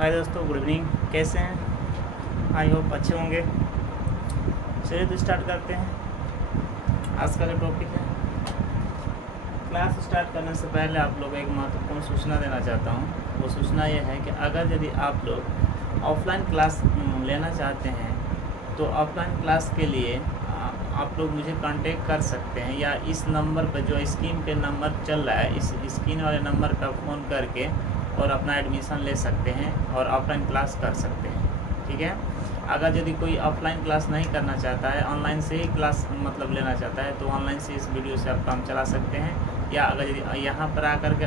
हाय दोस्तों, good evening. कैसे हैं? आई होप अच्छे होंगे। चलिए तो स्टार्ट करते हैं। आज का जो टॉपिक है, क्लास स्टार्ट करने से पहले आप लोग एक महत्वपूर्ण सूचना देना चाहता हूँ। वो सूचना ये है कि अगर यदि आप लोग ऑफलाइन क्लास लेना चाहते हैं तो ऑफलाइन क्लास के लिए आप लोग मुझे कांटेक्ट कर सकते हैं, या इस नंबर पर जो स्क्रीन पे नंबर चल रहा है, इस स्क्रीन वाले नंबर पर फ़ोन करके और अपना एडमिशन ले सकते हैं और ऑफलाइन क्लास कर सकते हैं। ठीक है। अगर यदि कोई ऑफलाइन क्लास नहीं करना चाहता है, ऑनलाइन से ही क्लास मतलब लेना चाहता है, तो ऑनलाइन से इस वीडियो से आप काम चला सकते हैं। या अगर यदि यहाँ पर आकर के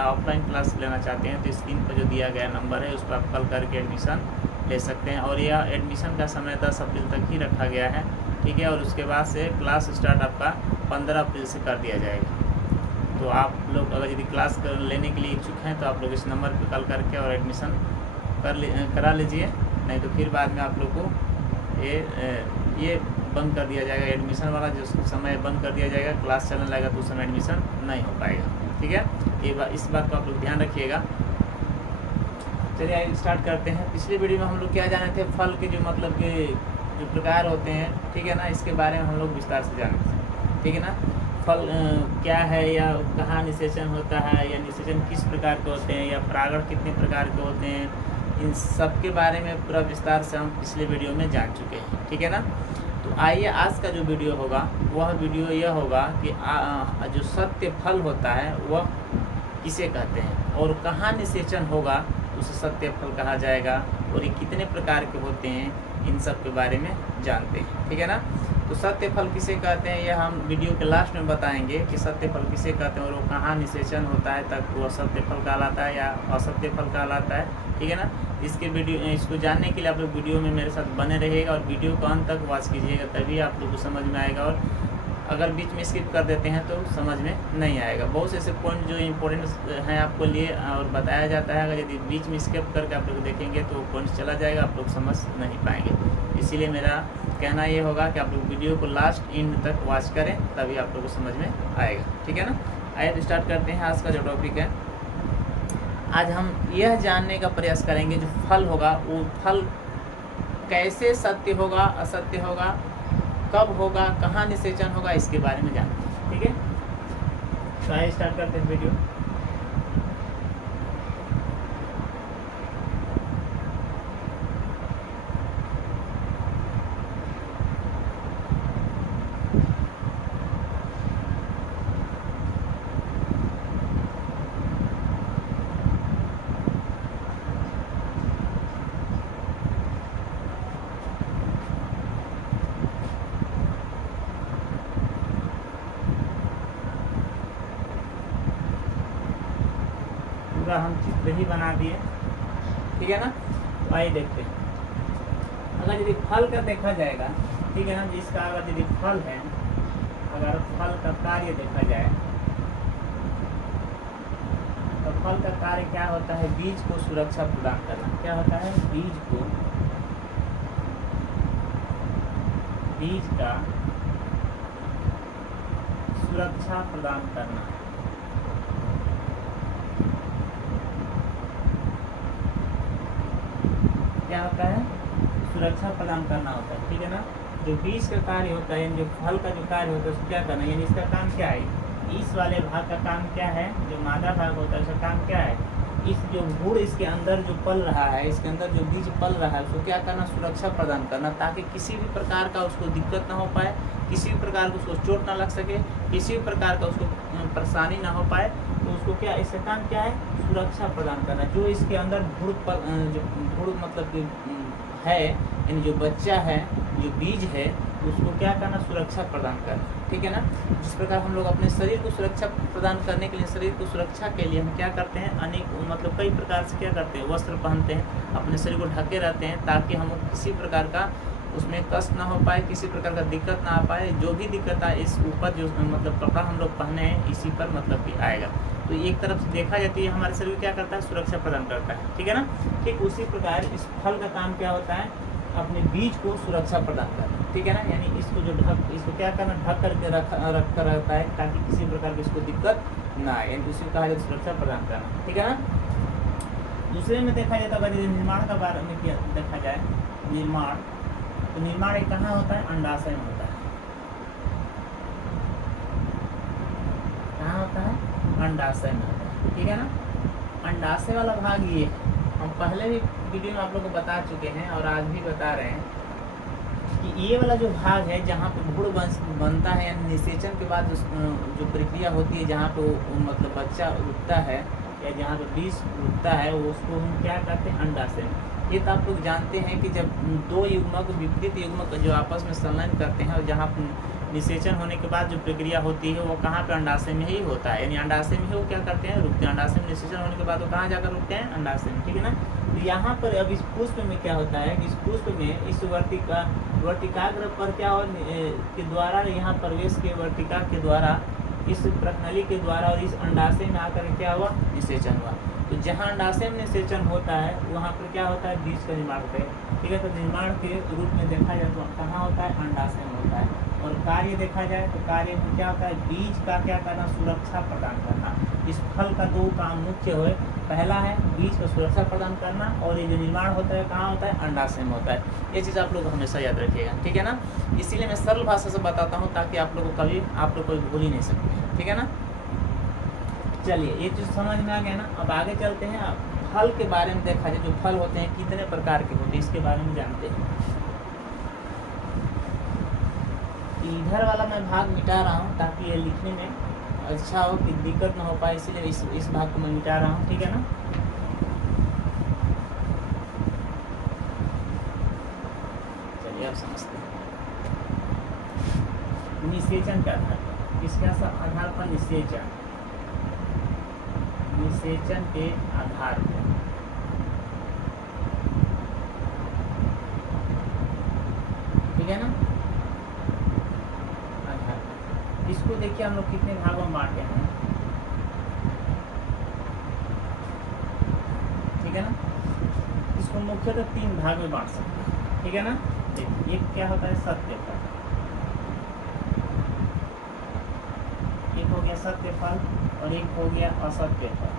ऑफलाइन क्लास लेना चाहते हैं तो स्क्रीन पर जो दिया गया नंबर है उस पर आप कॉल करके एडमिशन ले सकते हैं। और यह एडमिशन का समय 10 अप्रैल तक ही रखा गया है। ठीक है। और उसके बाद से क्लास स्टार्ट आपका 15 अप्रैल से कर दिया जाएगा। तो आप लोग अगर यदि क्लास लेने के लिए इच्छुक हैं तो आप लोग इस नंबर पर कॉल करके और एडमिशन करा लीजिए। नहीं तो फिर बाद में आप लोग को ये बंद कर दिया जाएगा, एडमिशन वाला जो समय बंद कर दिया जाएगा। क्लास चलने लगेगा तो उस समय एडमिशन नहीं हो पाएगा। ठीक है। इस बात को आप लोग ध्यान रखिएगा। चलिए आइए स्टार्ट करते हैं। पिछले वीडियो में हम लोग क्या जाने थे, फल के जो मतलब के जो प्रकार होते हैं, ठीक है ना, इसके बारे में हम लोग विस्तार से जाने थे। ठीक है ना। फल क्या है, या कहाँ निषेचन होता है, या निषेचन किस प्रकार के होते हैं, या परागण कितने प्रकार के होते हैं, इन सब के बारे में पूरा विस्तार से हम पिछले वीडियो में जान चुके हैं। ठीक है ना। तो आइए आज का जो वीडियो होगा वह वीडियो यह होगा कि जो सत्य फल होता है वह किसे कहते हैं, और कहाँ निषेचन होगा उसे सत्य फल कहा जाएगा, और ये कितने प्रकार के होते हैं, इन सब के बारे में जानते हैं। ठीक है ना। तो सत्य फल किसे कहते हैं यह हम वीडियो के लास्ट में बताएंगे कि सत्य फल किसे कहते हैं और वो कहाँ निषेचन होता है तब वो सत्य फल कहलाता है या असत्य फल कहलाता है। ठीक है ना। इसको जानने के लिए आप लोग वीडियो में मेरे साथ बने रहिएगा और वीडियो को अंत तक वॉच कीजिएगा, तभी आप लोग को समझ में आएगा। और अगर बीच में स्किप कर देते हैं तो समझ में नहीं आएगा। बहुत से ऐसे पॉइंट जो इम्पोर्टेंट हैं आपको लिए और बताया जाता है, अगर यदि बीच में स्किप करके आप लोग देखेंगे तो पॉइंट चला जाएगा, आप लोग समझ नहीं पाएंगे। इसीलिए मेरा कहना ये होगा कि आप लोग वीडियो को लास्ट एंड तक वॉच करें, तभी आप लोग को समझ में आएगा। ठीक है ना। आइए तो स्टार्ट करते हैं आज का जो टॉपिक है। आज हम यह जानने का प्रयास करेंगे जो फल होगा वो फल कैसे सत्य होगा, असत्य होगा, कब होगा, कहाँ निषेचन होगा, इसके बारे में जानते हैं। ठीक है। तो आइए स्टार्ट करते हैं वीडियो। पूरा हम चित्र ही बना दिए। ठीक है ना। तो आइए देखते हैं। अगर यदि फल का देखा जाएगा, ठीक है ना, जिसका अगर यदि फल है, अगर फल का कार्य देखा जाए तो फल का कार्य क्या होता है, बीज को सुरक्षा प्रदान करना। क्या होता है, बीज का सुरक्षा प्रदान करना। क्या होता है, सुरक्षा प्रदान करना होता है। ठीक है ना। जो बीज का कार्य होता है, यानी जो फल का जो कार्य होता है उसको क्या करना, यानी इसका काम क्या है, इस वाले भाग का काम क्या है, जो मादा भाग होता है उसका काम क्या है, इस जो गुड़ इसके अंदर जो पल रहा है, इसके अंदर जो बीज पल रहा है उसको क्या करना, सुरक्षा प्रदान करना, ताकि किसी भी प्रकार का उसको दिक्कत ना हो पाए, किसी भी प्रकार का उसको चोट ना लग सके, किसी भी प्रकार का उसको परेशानी ना हो पाए। तो उसको क्या, इसका काम क्या है, सुरक्षा प्रदान करना। जो इसके अंदर भ्रूण मतलब है, यानी जो बच्चा है, जो बीज है, उसको क्या करना, सुरक्षा प्रदान करना। ठीक है ना। जिस प्रकार हम लोग अपने शरीर को सुरक्षा प्रदान करने के लिए, शरीर को सुरक्षा के लिए हम क्या करते हैं, अनेक मतलब कई प्रकार से क्या करते हैं, वस्त्र पहनते हैं, अपने शरीर को ढके रहते हैं, ताकि हम किसी प्रकार का उसमें कष्ट ना हो पाए, किसी प्रकार का दिक्कत ना आ पाए। जो भी दिक्कत आए इस ऊपर जो मतलब कपड़ा हम लोग पहने हैं इसी पर मतलब कि आएगा। तो एक तरफ से देखा जाती है हमारे शरीर क्या करता है, सुरक्षा प्रदान करता है। ठीक है ना। ठीक उसी प्रकार इस फल का काम क्या होता है, अपने बीज को सुरक्षा प्रदान करना। ठीक है ना। यानी इसको क्या करना, ढक करके रख कर रहता है, ताकि किसी प्रकार की इसको दिक्कत ना आए, यानी उसी कहा जाए सुरक्षा प्रदान करना। ठीक है ना। दूसरे में देखा जाए तो अगर निर्माण का बारे में देखा जाए, निर्माण, तो निर्माण एक कहाँ होता है? अंडाशय में होता है। कहाँ होता है? अंडाशय में होता है, ठीक है ना। अंडाशय वाला भाग ये है, हम पहले भी वीडियो में आप लोग को बता चुके हैं और आज भी बता रहे हैं कि ये वाला जो भाग है जहाँ पे भ्रूण बनता है, यानी निषेचन के बाद जो प्रक्रिया होती है, जहाँ पे मतलब बच्चा उठता है या जहाँ पे बीज उठता है, उसको हम क्या कहते हैं? अंडाशय। ये तो आप लोग जानते हैं कि जब दो युग्मक, विपरीत युग्मक जो आपस में संलयन करते हैं और जहाँ निषेचन होने के बाद जो प्रक्रिया होती है वो कहाँ पे? अंडाशय में ही होता है, यानी अंडाशय में ही वो क्या करते हैं? रुकते हैं। अंडाशय में निषेचन होने के बाद वो कहाँ जाकर रुकते हैं? अंडाशय में, ठीक है ना। तो यहाँ पर अब इस पुष्प में क्या होता है कि इस पुष्प में इस वर्तिकाग्र पर क्या हो के द्वारा, यहाँ प्रवेश के वर्तिका के द्वारा, इस प्रणाली के द्वारा और इस अंडाशय में आकर क्या हुआ? निषेचन हुआ। तो जहाँ अंडाशय में निषेचन होता है वहाँ पर क्या होता है? बीज का निर्माण होता है, ठीक है। तो निर्माण के रूप में देखा जाए तो कहाँ होता है? अंडाशय में होता है। और कार्य देखा जाए तो कार्य में क्या होता है? बीज का क्या करना? सुरक्षा प्रदान करना। इस फल का दो काम मुख्य है, पहला है बीज को सुरक्षा प्रदान करना, और ये जो निर्माण होता है कहाँ होता है? अंडाशय में होता है। ये चीज़ आप लोग हमेशा याद रखिएगा, ठीक है ना। इसीलिए मैं सरल भाषा से बताता हूँ ताकि आप लोग को कभी आप लोग कोई भूल ही नहीं सकते, ठीक है ना। चलिए ये चीज़ समझ में आ गया ना। अब आगे चलते हैं। अब फल के बारे में देखा जाए, जो फल होते हैं कितने प्रकार के होते हैं इसके बारे में जानते हैं। इधर वाला मैं भाग मिटा रहा हूँ ताकि ये लिखने में अच्छा हो, कि दिक्कत ना हो पाए, इसीलिए इस भाग को मैं मिटा रहा हूँ, ठीक है ना। चलिए आप समझते हैं। निषेचन के आधार पर, किसके आधार पर? निषेचन, निषेचन के आधार पर, ठीक है ना। आधार पर इसको देखिए हम लोग कितने भागों में बांटे हैं, ठीक है ना। इसको मुख्यतः 3 भाग में बांट सकते हैं, ठीक है ना। देखिए एक क्या होता है? सत्य फल, एक हो गया सत्य फल और एक हो गया असत्य फल।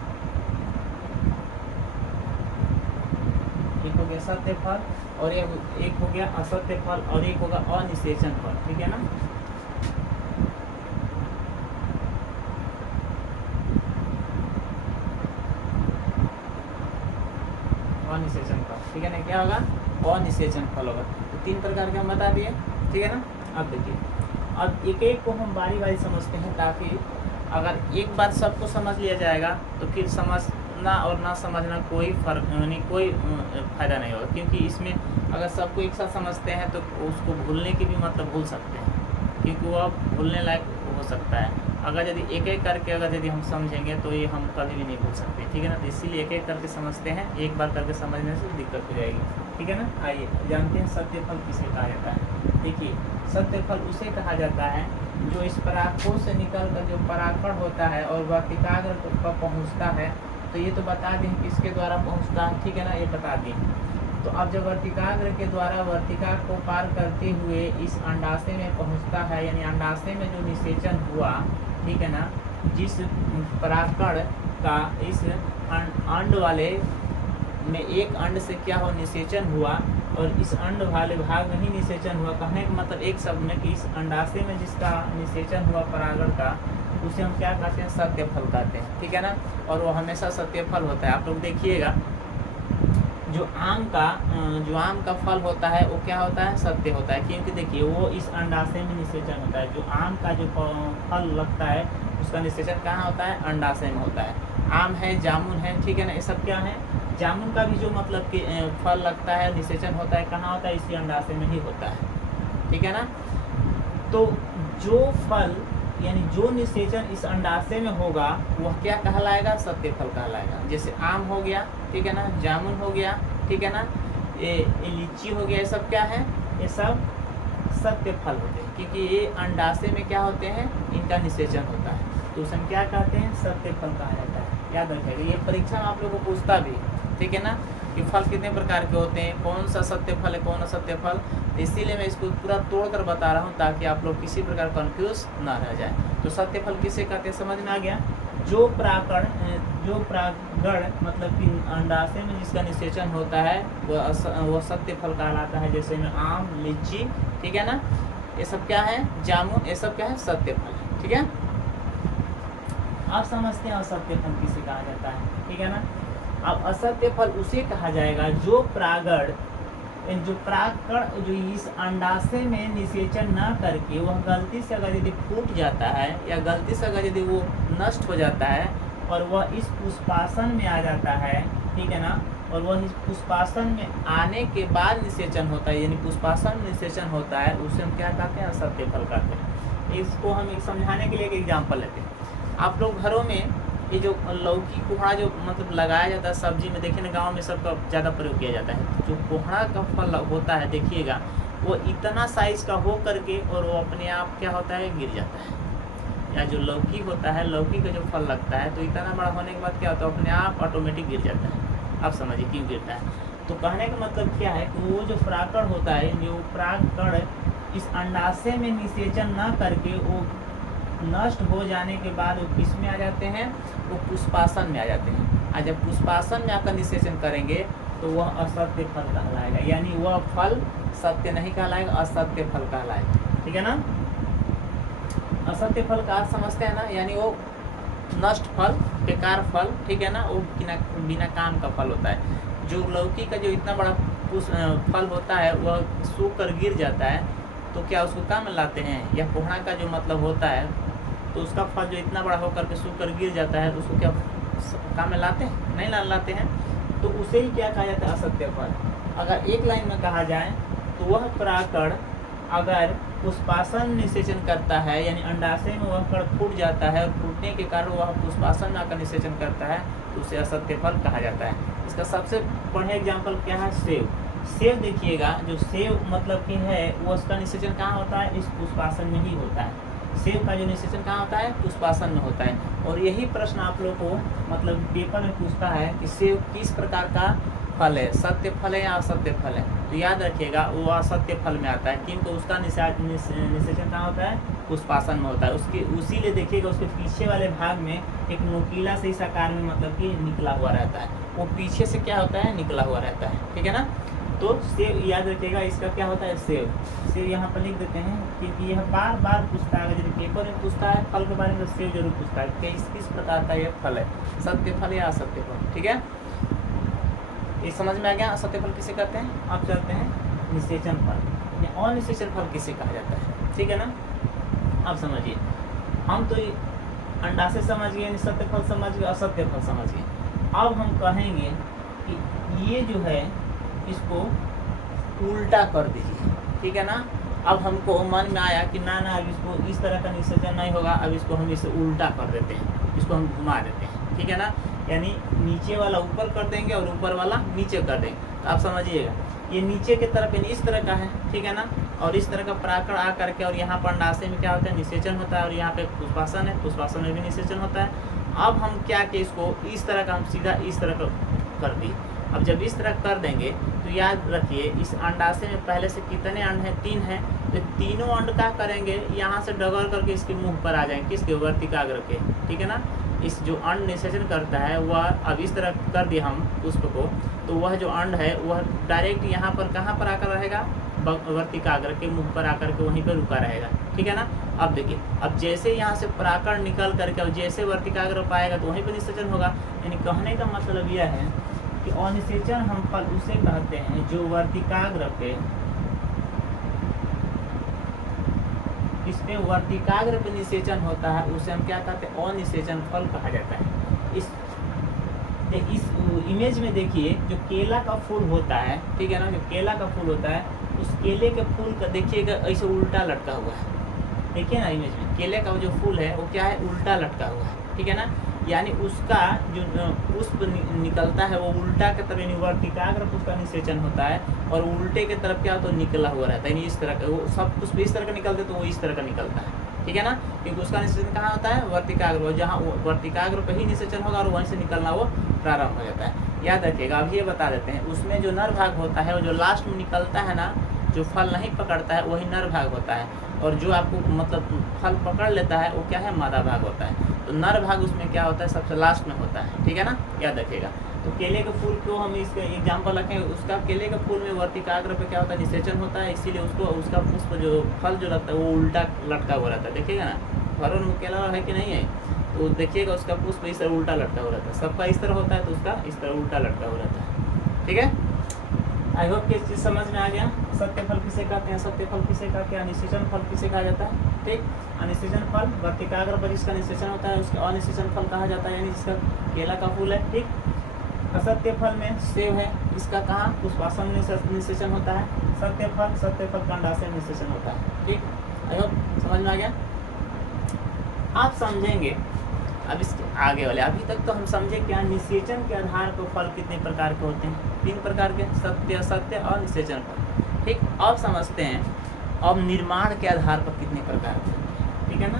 एक हो गया सत्य फल और एक हो गया असत्य फल और एक होगा अनिषेचन फल, ठीक है ना। अनिषेचन फल, ठीक है ना। क्या होगा? अनिषेचन फल होगा। तो 3 प्रकार के हम बता दिए, ठीक है ना। अब देखिए, अब एक एक को हम बारी बारी समझते हैं, ताकि अगर एक बार सबको समझ लिया जाएगा तो फिर समझना और ना समझना कोई फर्क नहीं, कोई फ़ायदा नहीं होगा। क्योंकि इसमें अगर सबको एक साथ समझते हैं तो उसको भूलने की भी मतलब भूल सकते हैं, क्योंकि वो अब भूलने लायक हो सकता है। अगर यदि एक एक करके अगर यदि हम समझेंगे तो ये हम कभी भी नहीं भूल सकते, ठीक है ना। तो इसीलिए एक एक करके समझते हैं, एक बार करके समझने से दिक्कत हो जाएगी, ठीक है ना। आइए जानते हैं सत्य फल किसे कहा जाता है। देखिए सत्य फल उसे कहा जाता है जो इस परागकोश से निकल कर जो परागकण होता है और वर्तिकाग्र पर पहुँचता है। तो ये तो बता दें किसके द्वारा पहुँचता है, ठीक है ना, ये बता दें। तो अब जब वर्तिकाग्र के द्वारा वर्तिका को पार करते हुए इस अंडाशय में पहुंचता है, यानी अंडाशय में जो निषेचन हुआ, ठीक है ना, जिस परागकण का इस अंड वाले में एक अंड से क्या हो? निषेचन हुआ, और इस अंड वाले भाग में ही निषेचन हुआ। कहने का मतलब एक शब्द में कि इस अंडाशय में जिसका निषेचन हुआ परागण का, उसे हम क्या कहते हैं? सत्य फल कहते हैं, ठीक है ना। और वो हमेशा सत्य फल होता है। आप लोग देखिएगा जो आम का फल होता है वो क्या होता है? सत्य होता है। क्योंकि देखिए वो इस अंडाशय में निषेचन होता है। जो आम का जो फल लगता है उसका निषेचन कहाँ होता है? अंडाशय में होता है। आम है, जामुन है, ठीक है ना, ये सब क्या है? जामुन का भी जो मतलब कि फल लगता है, निषेचन होता है, कहाँ होता है? इसी अंडाशय में ही होता है, ठीक है ना। तो जो फल यानी जो निषेचन इस अंडाशय में होगा वह क्या कहलाएगा? सत्य फल कहलाएगा। जैसे आम हो गया, ठीक है ना, जामुन हो गया, ठीक है ना, ये लीची हो गया, ये सब क्या है? ये सब सत्य फल होते हैं, क्योंकि ये अंडाशय में क्या होते हैं? इनका निषेचन होता है। तो उसे हम क्या कहते हैं? सत्य फल कहा जाता है। याद रखिएगा, ये परीक्षा में आप लोगों को पूछता भी, ठीक है ना, कि फल कितने प्रकार के होते हैं, कौन सा सत्य फल है, कौन असत्य फल। इसीलिए मैं इसको पूरा तोड़ कर बता रहा हूँ ताकि आप लोग किसी प्रकार कंफ्यूज ना रह जाए। तो सत्य फल किसे कहते हैं? समझ में आ गया? जो प्रागण मतलब कि अंडाशय में जिसका निषेचन होता है वो सत्य फल कहलाता है। जैसे में आम, लीची, ठीक है ना, ये सब क्या है, जामुन, ये सब क्या है, सत्य फल। ठीक है, आप समझते हैं असत्य फल किसे कहा जाता है, ठीक है ना। अब असत्य फल उसे कहा जाएगा जो प्रागण जो इस अंडाशय में निषेचन न करके वह गलती से अगर यदि फूट जाता है या गलती से अगर यदि वो नष्ट हो जाता है और वह इस पुष्पासन में आ जाता है, ठीक है ना, और वह इस पुष्पासन में आने के बाद निषेचन होता है, यानी पुष्पासन में निषेचन होता है, उसे हम क्या कहते हैं, असत्य फल कहते हैं। इसको हम एक समझाने के लिए एक एग्जाम्पल लेते हैं। आप लोग घरों में ये जो लौकी कोहड़ा जो मतलब लगाया जाता है सब्जी में, देखिए ना गांव में सबका ज़्यादा प्रयोग किया जाता है। जो कोहड़ा का फल होता है देखिएगा, वो इतना साइज का हो करके और वो अपने आप क्या होता है, गिर जाता है। या जो लौकी होता है, लौकी का जो फल लगता है तो इतना बड़ा होने के बाद क्या होता है, अपने आप ऑटोमेटिक गिर जाता है। आप समझिए क्यों गिरता है। तो कहने का मतलब क्या है कि वो जो प्राकण होता है, जो प्राकण इस अंडाशय में निषेचन न करके वो नष्ट हो जाने के बाद वो किस में आ जाते हैं, वो पुष्पासन में आ जाते हैं। और जब पुष्पासन में आकर निषेचन करेंगे तो वह असत्य फल कहलाएगा, यानी वह फल सत्य नहीं कहलाएगा, असत्य फल कहलाएगा। ठीक है ना, असत्य फल का अर्थ समझते हैं ना, यानी वो नष्ट फल, बेकार फल, ठीक है ना, वो बिना काम का फल होता है। जो लौकी का जो इतना बड़ा फल होता है वह सूख कर गिर जाता है तो क्या उसको काम में लाते हैं, या कोहड़ा का जो मतलब होता है तो उसका फल जो इतना बड़ा होकर के सूख कर गिर जाता है तो उसको क्या काम में लाते हैं, नहीं लाते हैं। तो उसे ही क्या कहा जाता है, असत्य फल। अगर एक लाइन में कहा जाए तो वह प्राकण अगर पुष्पासन निषेचन करता है, यानी अंडाशय में वह कण फूट जाता है और फूटने के कारण वह पुष्पासन में आकर निषेचन करता है तो उसे असत्य फल कहा जाता है। इसका सबसे बढ़िया एग्जाम्पल क्या है, सेब। सेब देखिएगा, जो सेब मतलब कि है वो उसका निषेचन कहाँ होता है, इस पुष्पासन में ही होता है। सेब का जो निषेचन कहाँ होता है, पुष्पासन में होता है। और यही प्रश्न आप लोग को मतलब पेपर में पूछता है कि सेब किस प्रकार का फल है, सत्य फल है या असत्य फल है। तो याद रखिएगा वो असत्य फल में आता है, क्योंकि उसका निषेचन कहाँ होता है, पुष्पासन में होता है। उसके उसीलिए देखिएगा उसके पीछे वाले भाग में एक नुकीला से इस आकार में मतलब कि निकला हुआ रहता है, वो पीछे से क्या होता है, निकला हुआ रहता है। ठीक है ना, तो सेब याद रखिएगा, इसका क्या होता है, सेब यहाँ पर लिख देते हैं, क्योंकि यह बार बार पूछता है। यदि पेपर में पूछता है फल के बारे में तो सेब जरूर पूछता है कि किस प्रकार का यह फल है, सत्य फल या असत्य फल। ठीक है, ये समझ में आ गया, असत्य फल किसे कहते हैं। अब चलते हैं निषेचन फल या अनिषेचन फल किसे कहा जाता है। ठीक है ना, अब समझिए, हम तो अंडाशय समझ गए, सत्य फल समझ गए, असत्य फल समझ गए। अब हम कहेंगे कि ये जो है इसको उल्टा कर दीजिए। ठीक है ना, अब हमको मन में आया कि ना अब इसको इस तरह का निषेचन नहीं होगा, अब इसको हम इसे उल्टा कर देते हैं, इसको हम घुमा देते हैं। ठीक है ना, यानी नीचे वाला ऊपर कर देंगे और ऊपर वाला नीचे कर देंगे। तो आप समझिएगा ये नीचे की तरफ यानी इस तरह का है, ठीक है ना, और इस तरह का प्राकण आ करके और यहाँ पर अंडाशय में क्या होता है, निषेचन होता है, और यहाँ पे पुष्पासन है, पुष्पासन में भी निषेचन होता है। अब हम क्या कि इसको इस तरह का हम सीधा इस तरह का कर दिए। अब जब इस तरह कर देंगे तो याद रखिए इस अंडाशय में पहले से कितने अंड हैं, 3 हैं। तो तीनों अंड क्या करेंगे, यहाँ से डगर करके इसके मुंह पर आ जाएंगे, किसके, वर्तिकाग्र के। ठीक है ना, इस जो अंड निषेचन करता है वह अब इस तरह कर दिया हम पुष्प को, तो वह जो अंड है वह डायरेक्ट यहाँ पर कहाँ पर आकर रहेगा, वर्तिकाग्र के मुख पर आकर के वहीं पर रुका रहेगा। ठीक है ना, अब देखिए, अब जैसे यहाँ से प्राकण निकल करके और जैसे वर्तिकाग्र पाएगा तो वहीं पर निषेचन होगा। यानी कहने का मतलब यह है कि अनिषेचन हम फल उसे कहते हैं जो वर्तिकाग्र पे, इस पे वर्तिकाग्र पे निषेचन होता है, उसे हम क्या कहते हैं, अनिषेचन फल कहा जाता है। इस इमेज में देखिए जो केला का फूल होता है, ठीक है ना, जो केला का फूल होता है उस केले के फूल का देखिएगा ऐसे उल्टा लटका हुआ है। देखिए ना इमेज में केले का जो फूल है वो क्या है, उल्टा लटका हुआ है। ठीक है ना, यानी उसका जो पुष्प निकलता है वो उल्टा की तरफ, यानी वर्तिकाग्र पुष्प का निषेचन होता है, और उल्टे की तरफ क्या होता है, निकला हुआ रहता है। यानी इस तरह का, वो सब पुष्प इस तरह का निकलते तो वो इस तरह का निकलता है। ठीक है ना, क्योंकि उसका निषेचन कहाँ होता है, वर्तिकाग्र, जहाँ वर्तिकाग्र पर ही निषेचन होगा और वहीं से निकलना वो प्रारंभ हो जाता है। याद रखिएगा, अब ये बता देते हैं, उसमें जो नर भाग होता है वो जो लास्ट में निकलता है ना, जो फल नहीं पकड़ता है वही नर भाग होता है, और जो आपको मतलब फल पकड़ लेता है वो क्या है, मादा भाग होता है। तो नर भाग उसमें क्या होता है, सबसे लास्ट में होता है, ठीक है ना, याद रखिएगा। तो केले के फूल को हम इसका एग्जाम्पल रखें, उसका केले के फूल में वर्तिकाग्र पे क्या होता है, निषेचन होता है, इसीलिए उसको उसका पुष्प जो फल जो लगता है वो उल्टा लटका हुआ रहता है, देखिएगा ना, फलों में केला है कि नहीं है, तो देखिएगा उसका पुष्प इस तरह उल्टा लटका हुआ रहता है, सबका इस तरह होता है तो उसका इस तरह उल्टा लटका हुआ रहता है, ठीक है। आई होप कि चीज़ समझ में आ गया। सत्य फल किसे कहते हैं, सत्य फल किसे कहते हैं, अनिषेचन फल किसे कहा जाता है, ठीक। अनिषेचन फल वर्तिकाग्र पर जिसका निषेचन होता है उसका अनिषेचन फल कहा जाता है, यानी जिसका केला का फूल है, ठीक। असत्य फल में सेब है, इसका कहाँ पुष्पासन में निषेचन होता है, सत्य फल कंडासन निषेचन होता है, ठीक। आई होप समझ में आ गया। आप समझेंगे अब इसके आगे वाले, अभी तक तो हम समझे क्या, निषेचन के आधार पर फल कितने प्रकार के होते हैं, 3 प्रकार के, सत्य, असत्य और निषेचन फल, ठीक। अब समझते हैं अब निर्माण के आधार पर कितने प्रकार के होते हैं, ठीक है ना।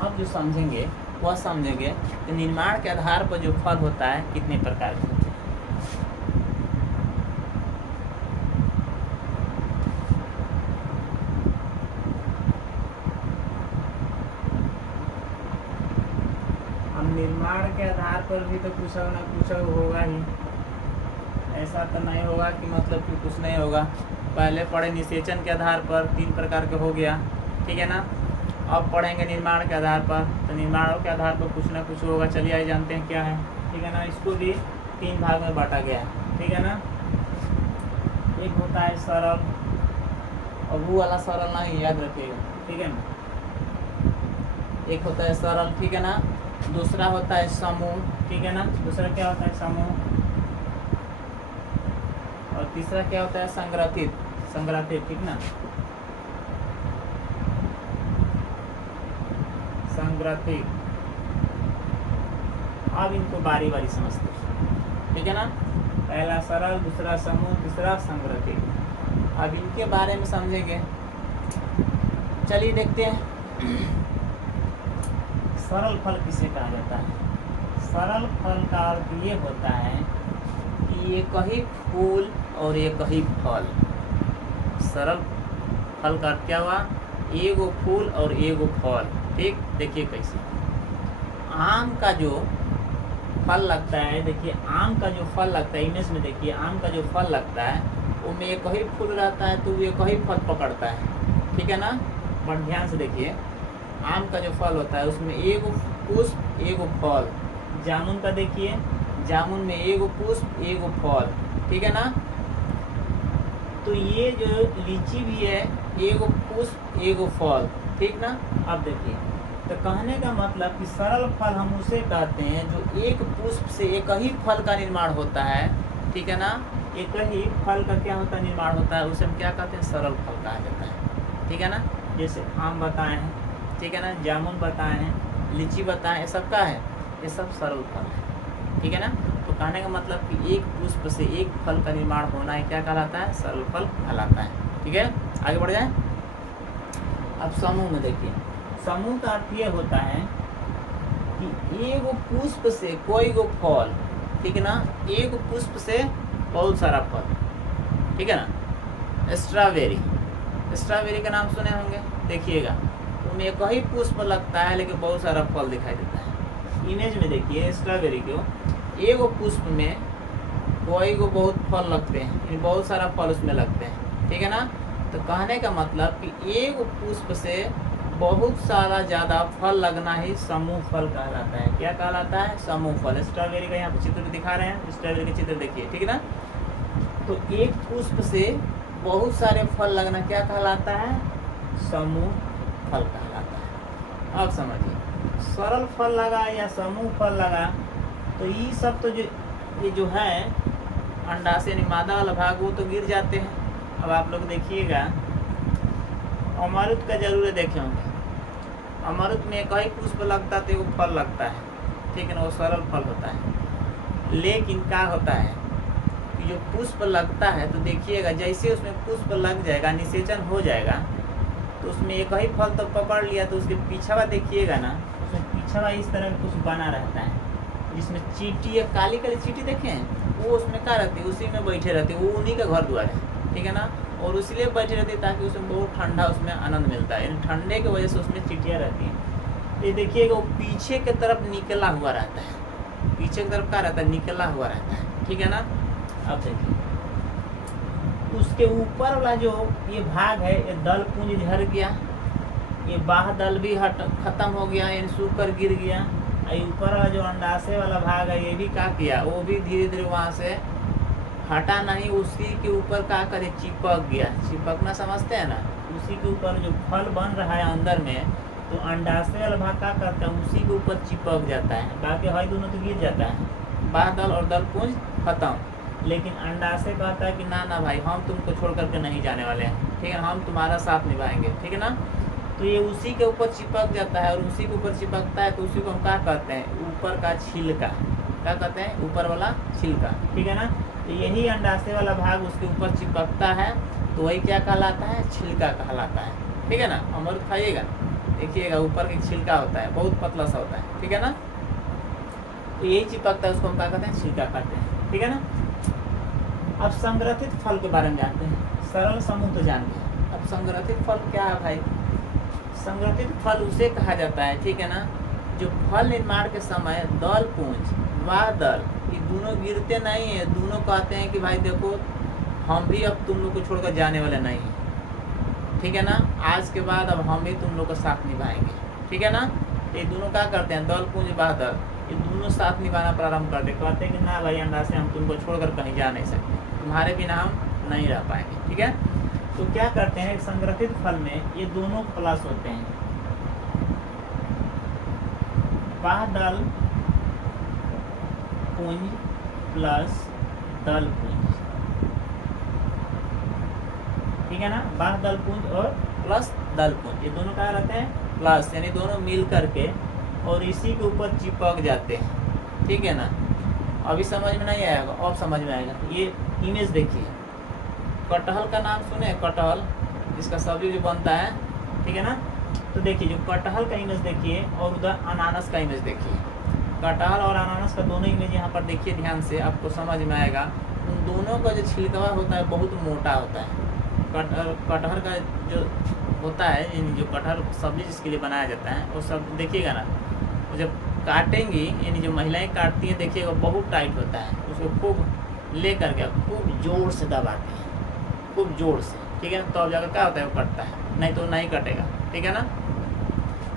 अब जो समझेंगे वह समझेंगे कि निर्माण के आधार पर जो फल होता है कितने प्रकार के होते हैं। निर्माण के आधार पर भी तो कुछ ना कुछ होगा ही, ऐसा तो नहीं होगा कि मतलब कि कुछ नहीं होगा। पहले पढ़े निषेचन के आधार पर 3 प्रकार के हो गया, ठीक है ना। अब पढ़ेंगे निर्माण के आधार पर, तो निर्माणों के आधार पर कुछ ना कुछ होगा। चलिए आइए जानते हैं क्या है, ठीक है ना। इसको भी 3 भाग में बांटा गया है, ठीक है ना। एक होता है सरल, और वो वाला सरल नहीं याद रखिएगा, ठीक है ना। एक होता है सरल, ठीक है ना। दूसरा होता है समूह, ठीक है ना। दूसरा क्या होता है, समूह। और तीसरा क्या होता है, संग्रथित, ठीक ना, संग्रथित। अब इनको बारी बारी समझते हैं, ठीक है ना। पहला सरल, दूसरा समूह, तीसरा संग्रथित। अब इनके बारे में समझेंगे, चलिए देखते हैं। सरल फल किसे कहा जाता है, सरल फल का अर्थ ये होता है कि एक ही फूल और एक ही फल। सरल फल का अर्थ क्या हुआ, एगो फूल और एगो फल, ठीक। देखिए कैसे आम का जो फल लगता है, देखिए आम का जो फल लगता है, इमेज में देखिए आम का जो फल लगता है उसमें एक ही फूल रहता है तो वो एक ही फल पकड़ता है, ठीक है ना। पर ध्यान से देखिए आम का जो फल होता है उसमें एगो पुष्प एगो फल। जामुन का देखिए, जामुन में एगो पुष्प एगो फल, ठीक है ना। तो ये जो लीची भी है एगो पुष्प एगो फल, ठीक ना। अब देखिए तो कहने का मतलब कि सरल फल हम उसे कहते हैं जो एक पुष्प से एक ही फल का निर्माण होता है, ठीक है ना। एक ही फल का क्या होता है, निर्माण होता है, उसे हम क्या कहते हैं, सरल फल कहा जाता है, ठीक है ना। जैसे आम बताए हैं, ठीक है ना, जामुन बताए हैं, लीची बताए, ये सब का है, ये सब सरल फल है, ठीक है ना। तो कहने का मतलब कि एक पुष्प से एक फल का निर्माण होना है क्या कहलाता है, सरल फल कहलाता है, ठीक है। आगे बढ़ जाए। अब समूह में देखिए, समूह का अर्थ ये होता है कि एगो पुष्प से कोई गो फल, ठीक है ना, एक पुष्प से बहुत सारा फल, ठीक है ना। स्ट्रॉबेरी का नाम सुने होंगे, देखिएगा उसमें एक ही पुष्प लगता है लेकिन बहुत सारा फल दिखाई देता है। इमेज में देखिए स्ट्रॉबेरी को, एगो पुष्प में कोई गो बहुत फल लगते हैं, बहुत सारा फल उसमें लगते हैं, ठीक है ना। तो कहने का मतलब कि एक पुष्प से बहुत सारा ज़्यादा फल लगना ही समूह फल कहलाता है। क्या कहलाता है, समूह फल। स्ट्रॉबेरी का यहाँ पर चित्र भी दिखा रहे हैं, स्ट्रॉबेरी के चित्र देखिए, ठीक है ना। तो एक पुष्प से बहुत सारे फल लगना क्या कहलाता है, समूह फल कहलाता है। अब समझिए सरल फल लगा या समूह फल लगा, तो ये सब तो ये जो है अंडाशय यानी मादा वाला भाग वो तो गिर जाते हैं। अब आप लोग देखिएगा अमरूद का जरूर देखे होंगे, अमरूद में एक ही पुष्प लगता है तो वो फल लगता है, ठीक है ना, वो सरल फल होता है। लेकिन क्या होता है कि जो पुष्प लगता है तो देखिएगा जैसे उसमें पुष्प लग जाएगा, निषेचन हो जाएगा, तो उसमें एक ही फल तो पकड़ लिया, तो उसके पीछा देखिएगा ना, उसमें पीछा इस तरह कुछ बना रहता है, जिसमें चींटी या काली काली चींटी देखे हैं, वो उसमें क्या रहती है, उसी में बैठे रहते हैं, वो उन्हीं का घर द्वार है, ठीक है ना। और इसलिए बैठे रहते हैं ताकि उसमें बहुत ठंडा उसमें आनंद मिलता है, यानी ठंडे की वजह से उसमें चींटियाँ रहती हैं। ये देखिएगा वो पीछे की तरफ निकला हुआ रहता है, पीछे की तरफ क्या रहता है, निकला हुआ रहता है, ठीक है ना। अब देखिए उसके ऊपर वाला जो ये भाग है, ये दल पुंज झड़ गया, ये बाह दल भी खत्म हो गया, यानी सूख कर गिर गया। ये ऊपर वाला जो अंडाशय वाला भाग है, ये भी क्या किया, वो भी धीरे धीरे वहाँ से हटा नहीं, उसी के ऊपर क्या करे, चिपक गया। चिपकना समझते हैं ना, उसी के ऊपर जो फल बन रहा है अंदर में, तो अंडाशय वाला भाग क्या करता है, उसी के ऊपर चिपक जाता है, बाकी है दोनों तो गिर जाता है, बाह दल और दल पुंज खत्म। लेकिन अंडाशय कहता है कि ना ना भाई, हम तुमको छोड़ करके नहीं जाने वाले हैं, ठीक है, हम तुम्हारा साथ निभाएंगे, ठीक है ना। तो ये उसी के ऊपर चिपक जाता है, और उसी के ऊपर चिपकता है तो उसी को हम क्या कहते हैं, ऊपर का छिलका, क्या कहते हैं, ऊपर वाला छिलका, ठीक है ना। तो यही अंडाशय वाला भाग उसके ऊपर चिपकता है, तो वही क्या कहलाता है, छिलका कहलाता है, ठीक है ना। अमरूद खाइएगा, देखिएगा ऊपर का छिलका होता है, बहुत पतला सा होता है, ठीक है ना। तो यही चिपकता है, उसको हम क्या कहते हैं, छिलका कहते हैं, ठीक है ना। अब संग्रथित फल के बारे में जानते हैं, सरल समूह तो जान गए। अब संग्रथित फल क्या है भाई, संग्रथित फल उसे कहा जाता है, ठीक है ना, जो फल निर्माण के समय दल पुंज वाह दल ये दोनों गिरते नहीं है, दोनों कहते हैं कि भाई देखो हम भी अब तुम लोग को छोड़कर जाने वाले नहीं हैं, ठीक है ना, आज के बाद अब हम भी तुम लोग का साथ निभाएंगे, ठीक है ना। ये दोनों क्या करते हैं, दल पुंज वाह दल ये दोनों साथ निभाना प्रारंभ करते, कहते हैं कि ना भाई अंडा से हम तुमको छोड़कर कहीं जा नहीं सकते, तुम्हारे बिना हम नहीं रह पाएंगे, ठीक है। तो क्या करते हैं, संग्रथित फल में ये दोनों प्लस होते हैं, बाह दल पुंज प्लस दल पुंज, ठीक है ना, बाह दल पुंज और प्लस दल पुंज, ये दोनों क्या रहते हैं, प्लस, यानी दोनों मिल करके और इसी के ऊपर चिपक जाते हैं, ठीक है ना। अभी समझ में नहीं आएगा, अब समझ में आएगा। ये इमेज देखिए, कटहल का नाम सुने, कटहल जिसका सब्जी जो बनता है, ठीक है ना। तो देखिए जो कटहल का इमेज देखिए और उधर अनानास का इमेज देखिए, कटहल और अनानास का दोनों इमेज यहाँ पर देखिए ध्यान से, आपको समझ में आएगा। उन दोनों का जो छिलका होता है बहुत मोटा होता है, कटहल का जो होता है, यानी जो कटहल सब्जी जिसके लिए बनाया जाता है, वो सब देखिएगा ना, जब काटेंगी, यानी जो महिलाएं काटती हैं देखिएगा बहुत टाइट होता है, उसको खूब ले करके खूब जोर से दबाती हैं, खूब जोर से, ठीक है ना, तो अब जाकर क्या होता है, वो कटता है, नहीं तो नहीं कटेगा, ठीक है ना।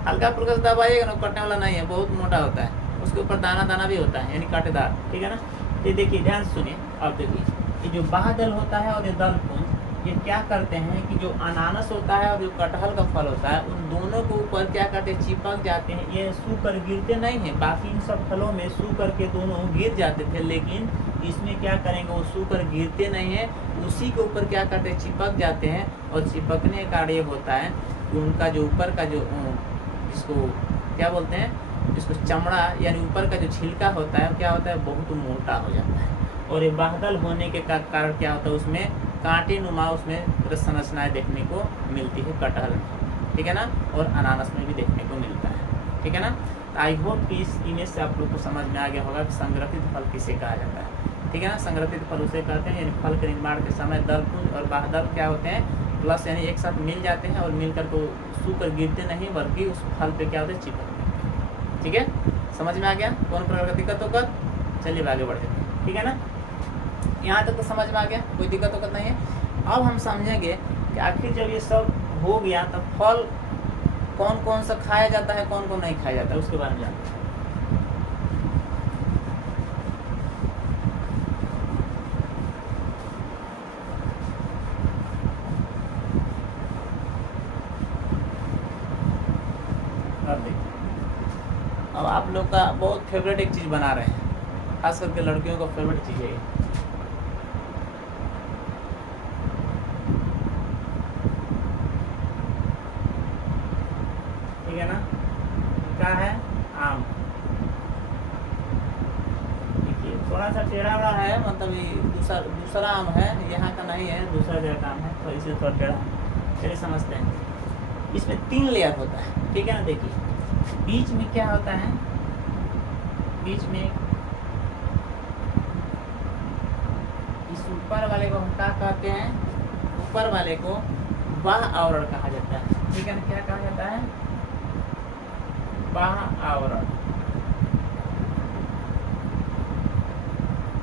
हल्का फुल्का से दबाइएगा ना, कटने वाला नहीं है, बहुत मोटा होता है, उसके ऊपर दाना दाना भी होता है, यानी कांटेदार, ठीक है ना। ये देखिए ध्यान से सुनिए, अब देखिए ये जो बाह दल होता है और ये दल पुंज, ये क्या करते हैं कि जो अनानास होता है और जो कटहल का फल होता है, उन दोनों के ऊपर क्या करते हैं, चिपक जाते हैं, ये सूख कर गिरते नहीं हैं। बाकी इन सब फलों में सूख कर के दोनों गिर जाते थे, लेकिन इसमें क्या करेंगे, वो सूख कर गिरते नहीं हैं, उसी के ऊपर क्या करते हैं, चिपक जाते हैं। और चिपकने का ये होता है कि उनका जो ऊपर का जो जिसको क्या बोलते हैं, जिसको चमड़ा यानी ऊपर का जो छिलका होता है, क्या होता है, बहुत मोटा हो जाता है। और ये बाहदल होने के कारण क्या होता है, उसमें कांटे नुमा उसमें संरचनाएं देखने को मिलती है कटहल में, ठीक है ना, और अनानास में भी देखने को मिलता है, ठीक है ना। आई होप कि इस इमेज से आप लोग को समझ में आ गया होगा कि संग्रथित फल किसे कहा जाता है, ठीक है ना। संग्रथित फल उसे कहते हैं, यानी फल के निर्माण के समय दल पुंज और बाहदल क्या होते हैं, प्लस यानी एक साथ मिल जाते हैं और मिलकर को सूख कर गिरते नहीं, बल्कि उस फल पे क्या होता है, चिपक, ठीक है। समझ में आ गया, कौन प्रकार का दिक्कत होगा, चलिए आगे बढ़ते हैं, ठीक है ना। यहाँ तक तो समझ में आ गया, कोई दिक्कत नहीं है। अब हम समझेंगे कि आखिर जब ये सब हो गया तब फल कौन कौन सा खाया जाता है, कौन कौन नहीं खाया जाता है, उसके बारे में जानते हैं। अब देखिए, अब आप लोग का बहुत फेवरेट एक चीज़ बना रहे हैं, खास करके लड़कियों का फेवरेट चीज़ है ये, ठीक है ना। क्या है, आम। देखिए थोड़ा सा टेढ़ा बड़ा है, मतलब ये दूसरा आम है, यहाँ का नहीं है, दूसरा जगह का आम है, तो इसे थोड़ा टेढ़ा, चलिए समझते हैं। इसमें 3 लेयर होता है, ठीक है ना। देखिए बीच में क्या होता है, बीच में इस ऊपर वाले को हम क्या कहते हैं, ऊपर वाले को बाह्य आवरण कहा जाता है, ठीक है ना। क्या कहा जाता है, बाह्य आवरण।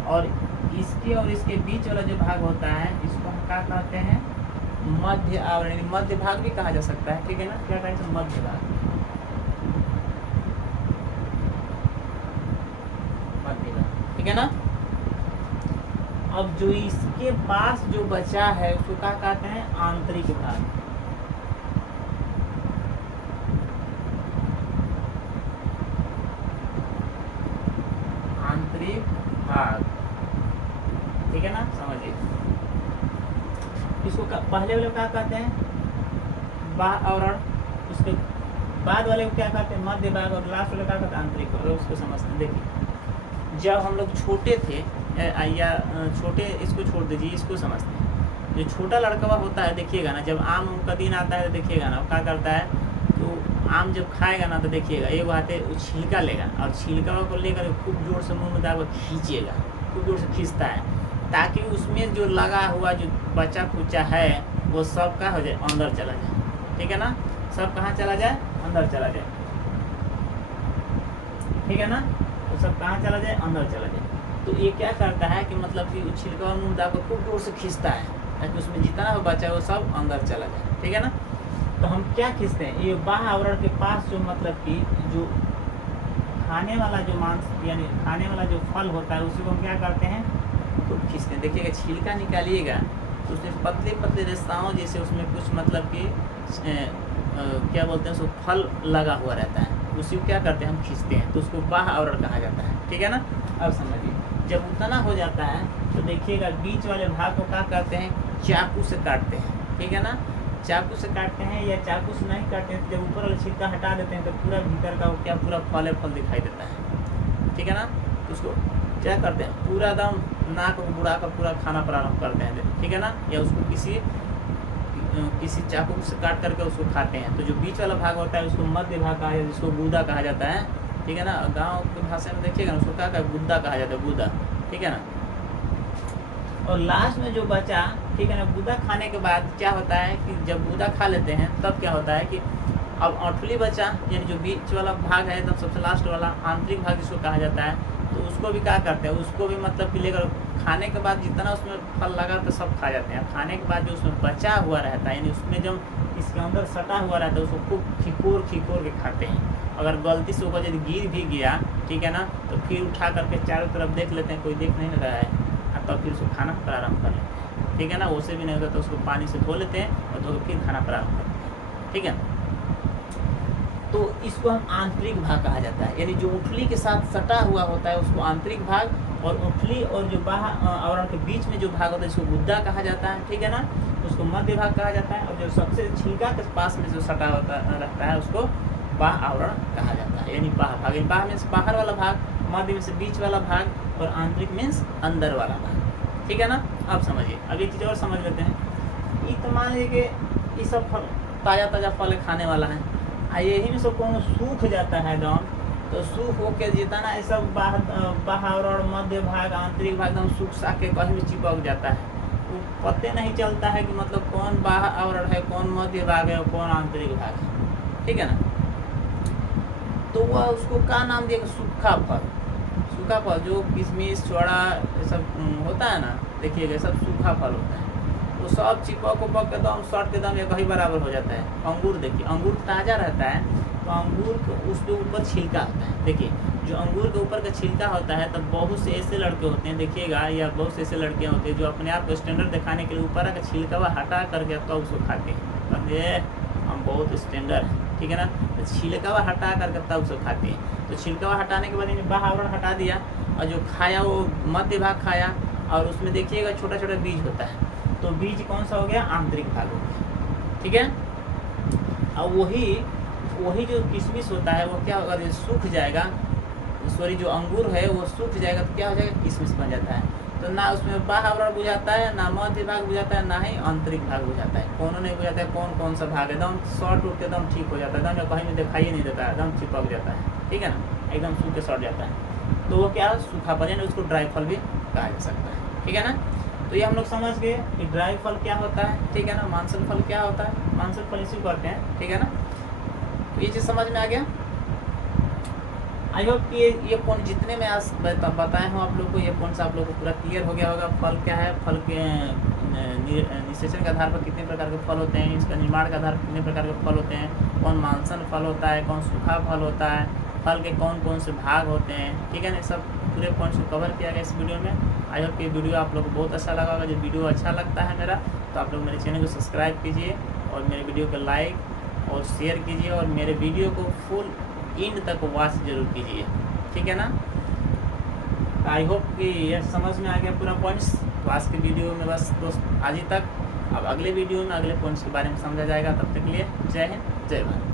और इसके और इसके बीच वाला जो भाग होता है इसको हम क्या कहते हैं, मध्य आवरण, मध्य भाग भी कहा जा सकता है, ठीक है ना। क्या कहते हैं, मध्य भाग, मध्य भाग, ठीक है ना। अब जो इसके पास जो बचा है उसको क्या कहते हैं, आंतरिक भाग। आंतरिक भाग, ठीक है ना, समझिए। इसको पहले वाले क्या कहते हैं, बाह्य आवरण, उसके बाद वाले को क्या कहते हैं, मध्य भाग, और लास्ट वाले क्या कहते हैं, आंतरिक भाग। उसको समझते हैं। देखिए जब हम लोग छोटे थे या छोटे, इसको छोड़ दीजिए, इसको समझते हैं। जो छोटा लड़का होता है देखिएगा ना, जब आम का दिन आता है तो देखिएगा ना क्या करता है, तो आम जब खाएगा ना तो देखिएगा एक हाथ वो छिलका लेगा और छिलका को लेकर खूब जोर से मुंह में दाब खींचेगा, खूब जोर से खींचता है, ताकि उसमें जो लगा हुआ जो बचा कुचा है वो सब का हो जाए, अंदर चला जाए, ठीक है ना। सब कहाँ चला जाए, अंदर चला जाए, ठीक है ना। तो सब कहाँ चला जाए, अंदर चला जाए। तो ये क्या करता है कि मतलब कि छिलका मुंह दाब को खूब जोर से खींचता है, ताकि उसमें जितना बचा है वो सब अंदर चला जाए, ठीक है ना। तो हम क्या खींचते हैं, ये बाह्य आवरण के पास जो मतलब कि जो खाने वाला जो मांस यानी खाने वाला जो फल होता है उसी को हम क्या करते हैं, तो खींचते हैं। देखिएगा छिलका निकालिएगा तो उसमें पतले पतले रेसाओं जैसे उसमें कुछ मतलब कि क्या बोलते हैं, उसको फल लगा हुआ रहता है, उसी को क्या करते हैं, हम खींचते हैं। तो उसको बाह्य आवरण कहा जाता है, ठीक है ना। अब समझिए, जब उतना हो जाता है तो देखिएगा बीच वाले भाग को क्या करते हैं, चाकू से काटते हैं, ठीक है ना। चाकू से काटते हैं या चाकू से नहीं काटते हैं, जब ऊपर वाला छिलका हटा देते हैं तो पूरा भीतर का क्या पूरा फल दिखाई देता है, ठीक है ना। तो उसको क्या करते हैं, पूरा दम नाक को बुड़ा कर पूरा खाना प्रारंभ करते हैं, ठीक है ना। या उसको किसी चाकू से काट करके उसको खाते हैं। तो जो बीच वाला भाग होता है उसको मध्य भाग कहा जाता है, जिसको गुदा कहा जाता है, ठीक है ना। गाँव की भाषा में देखिएगा उसको क्या गुद्दा कहा जाता है, गुदा, ठीक है ना। और लास्ट में जो बचा, ठीक है ना, गुदा खाने के बाद क्या होता है कि जब गुदा खा लेते हैं तब क्या होता है कि अब औठली बचा, यानी जो बीच वाला भाग है एकदम सबसे लास्ट वाला आंतरिक भाग जिसको कहा जाता है, तो उसको भी क्या करते हैं, उसको भी मतलब कि लेकर खाने के बाद जितना उसमें फल लगा तो सब खा जाते हैं। खाने के बाद जो उसमें बचा हुआ रहता है, यानी उसमें जब इसके अंदर सटा हुआ रहता है उसको खूब खिकोर के खाते हैं। अगर गलती से ऊपर यदि गिर भी गया, ठीक है ना, तो फिर उठा करके चारों तरफ देख लेते हैं, कोई देख नहीं रहा है, तो फिर उसको खाना प्रारंभ कर लेते हैं, ठीक है ना। उससे भी नहीं होता तो उसको पानी से धो लेते हैं और धो फिर खाना प्रारंभ करते हैं, ठीक है। तो इसको हम आंतरिक भाग कहा जाता है, यानी जो उठली के साथ सटा हुआ होता है उसको आंतरिक भाग, और उठली और जो बाह्य आवरण के बीच में जो भाग होता है इसको गुद्दा कहा जाता है, ठीक है ना। उसको मध्य भाग कहा जाता है, और जो सबसे छिलका के पास में जो सटा होता रहता है उसको बाह्य आवरण कहा जाता है, यानी बाह्य भाग। बाह्य मीन्स बाहर वाला भाग, मध्य में से बीच वाला भाग, और आंतरिक मीन्स अंदर वाला भाग, ठीक है ना। अब समझिए, अब एक चीज़ और समझ लेते हैं। ये तो मान लीजिए कि ये सब फल ताज़ा फल खाने वाला है, यही में सब कौन सूख जाता है एकदम, तो सूख होके जितना ये सब बाह्य आवरण, मध्य भाग, आंतरिक भाग एकदम सूख साख के कहीं भी चिपक जाता है, वो पते नहीं चलता है कि मतलब कौन बाह्य आवरण है, कौन मध्य भाग है और कौन आंतरिक भाग है, ठीक है ना। तो वह उसको क्या नाम दिया, सूखा फल। सूखा फल जो किशमिश चौड़ा ये सब होता है ना, देखिएगा सब सूखा फल होता है, वो सब चिपक उपक के दम शर्ट के दम एक ही बराबर हो जाता है। अंगूर देखिए, अंगूर ताज़ा रहता है तो अंगूर के उसके ऊपर छिलका होता है, देखिए जो अंगूर के ऊपर का छिलका होता है, तब बहुत से ऐसे लड़के होते हैं देखिएगा, या बहुत से ऐसे लड़कियाँ होती हैं जो अपने आप को स्टैंडर्ड दिखाने के लिए ऊपर का छिलका हटा करके तो उसको खाते हैं, कहते हैं हम बहुत स्टैंडर्ड हैं, ठीक है ना। तो छिलका हटा करके तब उसको खाते हैं। तो छिलका हटाने के बाद इन्हें बाह्य आवरण हटा दिया, और जो खाया वो मध्य भाग खाया, और उसमें देखिएगा छोटा छोटा बीज होता है, तो बीज कौन सा हो गया, आंतरिक भाग हो गया, ठीक है। अब वही जो किशमिश होता है वो क्या होगा, जो सूख जाएगा, सॉरी जो अंगूर है वो सूख जाएगा तो क्या हो जाएगा, किशमिश बन जाता है। तो ना उसमें बाह्य आवरण बुझाता है, ना मध्य भाग बुझाता है, ना ही आंतरिक भाग बुझाता है, कोनो नहीं बुझाता है कौन सा भाग, एकदम शॉर्ट उठ के एकदम ठीक हो जाता है, एकदम कहीं में दिखाई नहीं देता है, एकदम चिपक जाता है, ठीक है ना, एकदम सूख के सड़ जाता है। तो वो क्या सूखा फल, यानी उसको ड्राई फल भी कहा जा सकता है, ठीक है ना। तो ये हम लोग समझ गए कि ड्राई फल क्या होता है, ठीक है ना, मांसल फल क्या होता है, मांसल फल इसी को कहते हैं, ठीक है ना। तो ये चीज़ समझ में आ गया। आई होप कि ये पॉइंट जितने मैं आज बताए हूँ आप लोग को, ये पॉइंट्स आप लोग को पूरा क्लियर हो गया होगा। फल क्या है, फल के निषेचन के आधार पर कितने प्रकार के फल होते हैं, इसका निर्माण के आधार पर कितने प्रकार के फल होते हैं, कौन मांसन फल होता है, कौन सूखा फल होता है, फल के कौन कौन से भाग होते हैं, ठीक है ना। सब पूरे पॉइंट्स को कवर किया गया इस वीडियो में। आई होप कि वीडियो आप लोग को बहुत अच्छा लगा होगा। जो वीडियो अच्छा लगता है मेरा, तो आप लोग मेरे चैनल को सब्सक्राइब कीजिए और मेरे वीडियो को लाइक और शेयर कीजिए और मेरे वीडियो को फुल एंड तक वॉच जरूर कीजिए, ठीक है ना। आई होप कि ये समझ में आ गया पूरा पॉइंट्स। तो आज के वीडियो में बस दोस्त आज ही तक। अब अगले वीडियो में अगले पॉइंट्स के बारे में समझा जाएगा। तब तक के लिए जय हिंद, जय भारत।